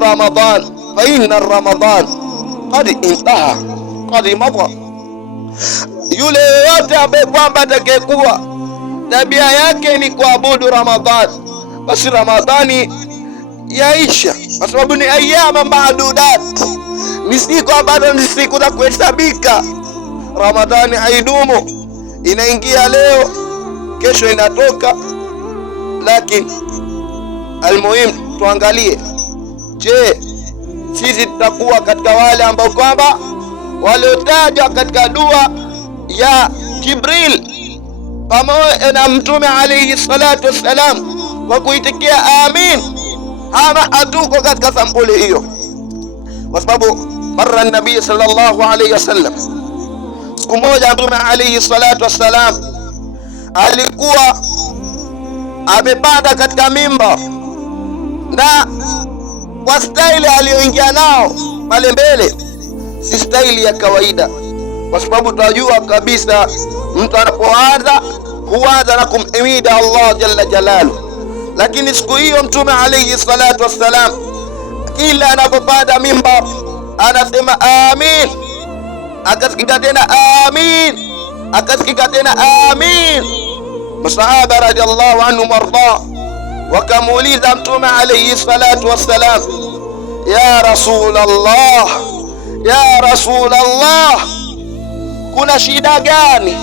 Ramadan fa inna Ramadan qad intaha qad madha. Yule yote ambaye kwamba atakayekuwa tabia yake ni kuabudu Ramadhan, basi Ramadhani yaisha, kwa sababu ni ayyama maadudat, ni siku ambazo ni siku za kuhesabika. Ramadhani haidumu, inaingia leo, kesho inatoka. Lakini almuhim tuangalie, je, sisi tutakuwa katika wale ambao kwamba waliotajwa katika dua ya Jibril pamoja na Mtume alayhi salatu wassalam kwa kuitikia amin, ama hatuko katika sampuli hiyo? Kwa sababu marra nabii sallallahu alayhi wasallam, siku moja Mtume alayhi salatu wassalam alikuwa amepanda katika mimbar, na kwa staili aliyoingia nao pale mbele si staili ya kawaida, kwa sababu tunajua kabisa mtu anapoanza huanza na kumhimidi Allah jalla jalalu. Lakini siku hiyo Mtume alayhi salatu wassalam kila anapopanda mimbar anasema amin, akasikika tena amin, akasikika tena amin. Masahaba radhiallahu anhum warda wakamuuliza Mtume alayhi salatu wassalam, ya Rasulullah, ya Rasulullah, kuna shida gani?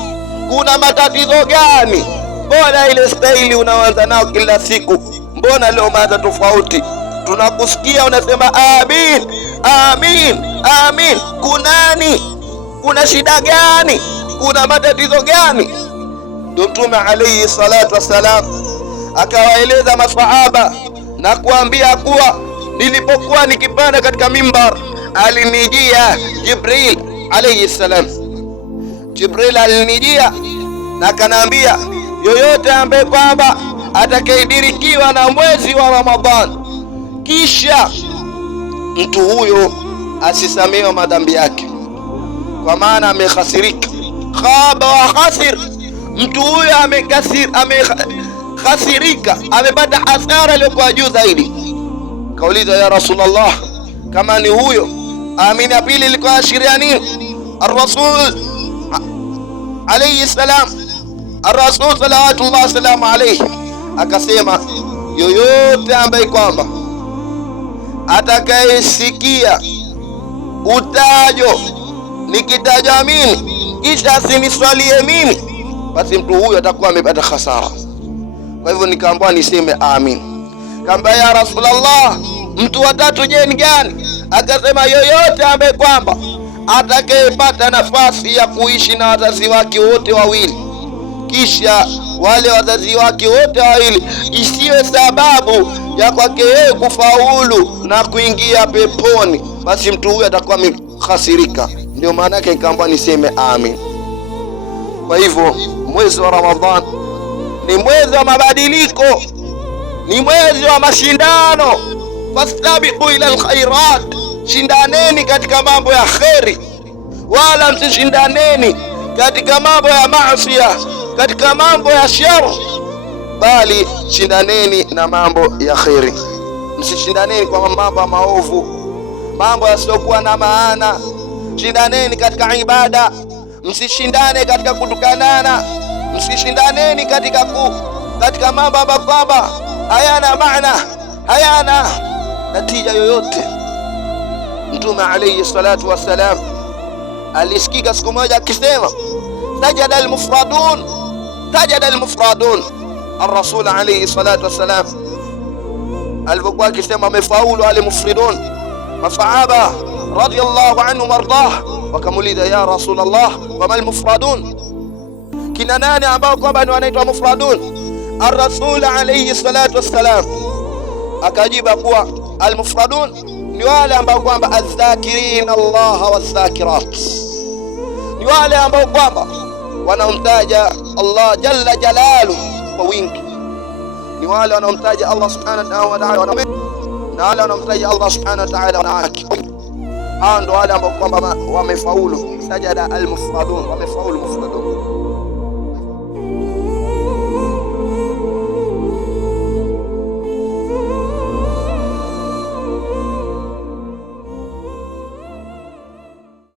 Kuna matatizo gani? Mbona ile staili unaanza nao kila siku, mbona leo maana tofauti? Tunakusikia unasema amin, amin, amin. Kunani? Kuna shida gani? Kuna matatizo gani? Ndio Mtume alayhi salatu wassalam akawaeleza masahaba na kuambia kuwa nilipokuwa nikipanda katika mimbar alinijia Jibril alayhi salam. Jibril alinijia na akaniambia, yoyote ambaye kwamba atakayedirikiwa na mwezi wa Ramadhan kisha mtu huyo asisamehe madhambi yake, kwa maana amekhasirika. Khaba wa khasir, mtu huyo amehasirika, amepata hasara iliyokuwa juu zaidi. Kauliza, ya Rasulullah, kama ni huyo, amin ya pili ilikuwa ashiria nini? Ar-Rasul alayhi salam, Ar-Rasul salawatullah salamu alayhi akasema, yoyote ambaye kwamba atakayesikia utajo nikitaja mimi kisha asiniswalie mimi, basi mtu huyo atakuwa amepata hasara. Kwa hivyo nikaambiwa niseme amin. Kaamba, ya Rasulullah, mtu watatu je ni gani? Akasema, yoyote ambaye kwamba atakayepata nafasi ya kuishi na wazazi wake wote wawili, kisha wale wazazi wake wote wawili isiwe sababu ya kwake yeye kufaulu na kuingia peponi, basi mtu huyo atakuwa amehasirika. Ndio maana yake nikaambiwa niseme amin. Kwa hivyo mwezi wa Ramadhan ni mwezi wa mabadiliko, ni mwezi wa mashindano. Fastabiqu ila alkhairat, shindaneni katika mambo ya kheri, wala msishindaneni katika mambo ya maasi, katika mambo ya shar, bali shindaneni na mambo ya kheri. Msishindaneni kwa mambo maovu, mambo yasiyokuwa na maana. Shindaneni katika ibada, msishindane katika kutukanana, msishindaneni katika mambo ambayo hayana maana, hayana natija yoyote. Mtume alayhi salatu wassalam alisikika siku moja akisema, sajada almufradun, sajada almufradun. Ar-Rasul alayhi salatu wassalam alipokuwa akisema amefaulu al-mufridun, masahaba radiyallahu anhu wardah wakamuuliza, ya Rasulullah, wama al-mufradun, kina nani ambao kwamba ni wanaitwa mufradun? Ar-Rasul alayhi salatu wassalam akajiba kuwa al-mufradun ni wale ambao kwamba adh-dhakirin Allah wadh-dhakirat, ni wale ambao kwamba wanaomtaja Allah jalla jalalu kwa wingi, ni wale wanaomtaja Allah subhanahu wa ta'ala na wale wanaomtaja Allah subhanahu wa ta'ala na haki. Hao ndio wale ambao kwamba wamefaulu. Sajada al-mufradun, wamefaulu mufradun.